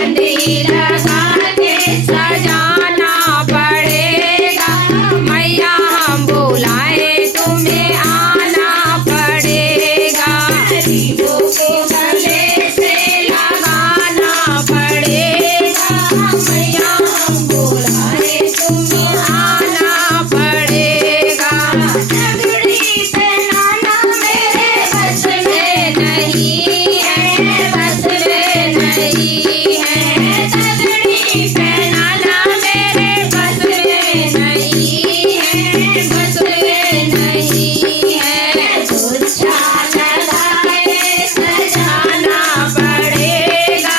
मेहंदी लगा के सजाना पड़ेगा। मैया हम बुलाए तुम्हें आना पड़ेगा। गरीबों को गले से लगाना पड़ेगा। मैया हम बुलाए तुम्हें आना पड़ेगा। पगड़ी पहनाना मेरे बस में नहीं है, बस में नहीं है। पगड़ी पहनाना मेरे बस में नहीं है, बस में नहीं है। गुच्छा लगाए सजाना पड़ेगा।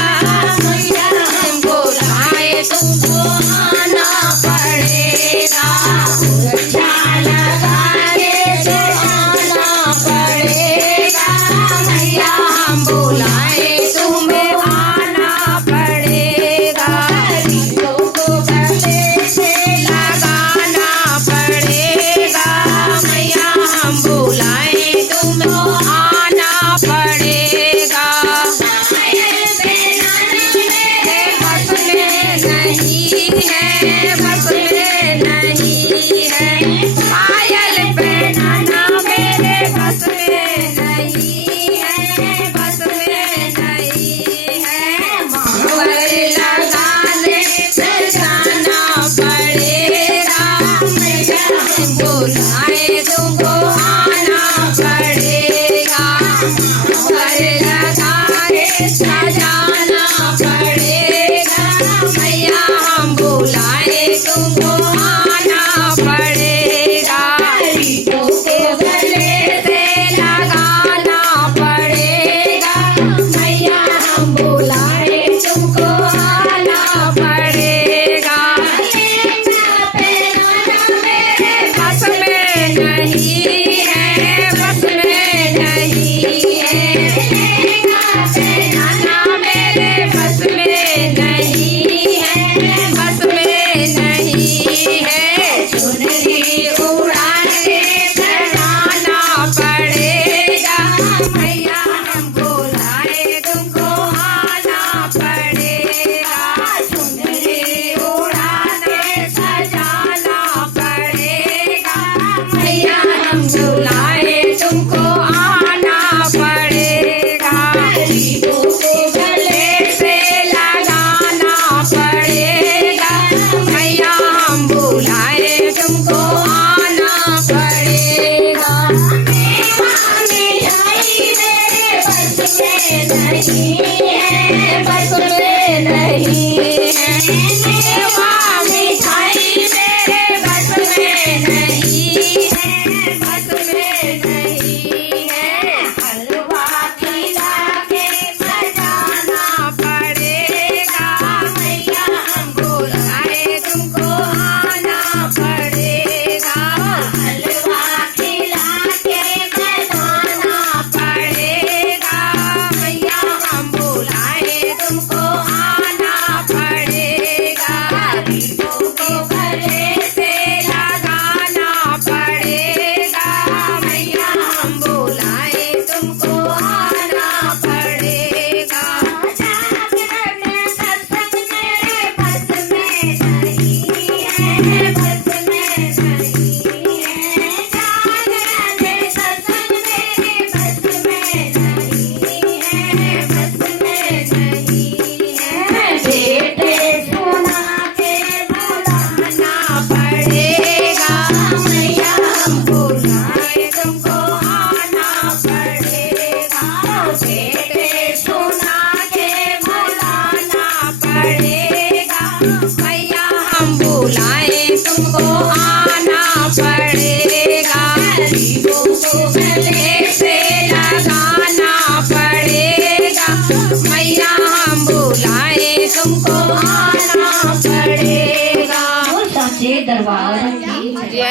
मैया हम बुलाए तुमको आना पड़ेगा। गुच्छा लगाए सजाना पड़ेगा। मैया हम बुलाए तुम्हें आना पड़ेगा। गरीबों को गले से लगाना पड़ेगा। मैया हम बुलाए तुमको आना पड़ेगा। पायल पहनाना मेरे बस में नहीं है, बस में नहीं है। पायल पहनाना मेरे बस में नहीं है, बस में नहीं है। मावर लगाने सजाना पड़ेगा। मैया हम बुलाए तुमको आना पड़ेगा। मावर लगाने सजाना पड़ेगा। मैया हम बुलाए तुमको आना पड़ेगा। गरीबों को गले से लगाना पड़ेगा। मैया हम बुलाए तुमको आना पड़ेगा। लहंगा पहनाना मेरे बस में नहीं है, बस में नहीं है। लहंगा पहनाना मेरे बस में नहीं है, बस में नहीं है। चुनरी उड़ा के सजाना पड़ेगा। मैया हम बुलाए तुमको आना पड़ेगा। चुनरी उड़ा के सजाना पड़ेगा। मैया हम बुलाए तुमको आना पड़ेगा। गरीबों को गले से लगाना पड़ेगा। मैया हम बुलाए तुमको आना पड़ेगा। मेवा मिठाई मेरे बस में नहीं है, बस में नहीं है। मेवा मिठाई मेरे बस में नहीं है, बस में नहीं है। हलवा खिला के सजाना पड़ेगा। मैया हम बुलाए तुमको आना पड़ेगा। हलवा खिला के सजाना पड़ेगा। मैया हम बुलाए तुमको आना पड़ेगा। गरीबों को गले से लगाना पड़ेगा। मैया हम बुलाए तुमको आना पड़ेगा। जागरण सत्संग मेरे बस में नहीं है, बस में नहीं है। जागरण सत्संग मेरे बस में नहीं है, बस में नहीं है। बेटे सोना के बुलाना पड़ेगा। मैया हम बुलाए तुमको आना पड़ेगा। बेटे सोना के बुलाना पड़ेगा। मैया हम बुलाए तुमको आना पड़ेगा। गरीबों को गले से लगाना पड़ेगा। मैया हम बुलाए तुमको आना पड़ेगा। सच्चे दरबार की जय।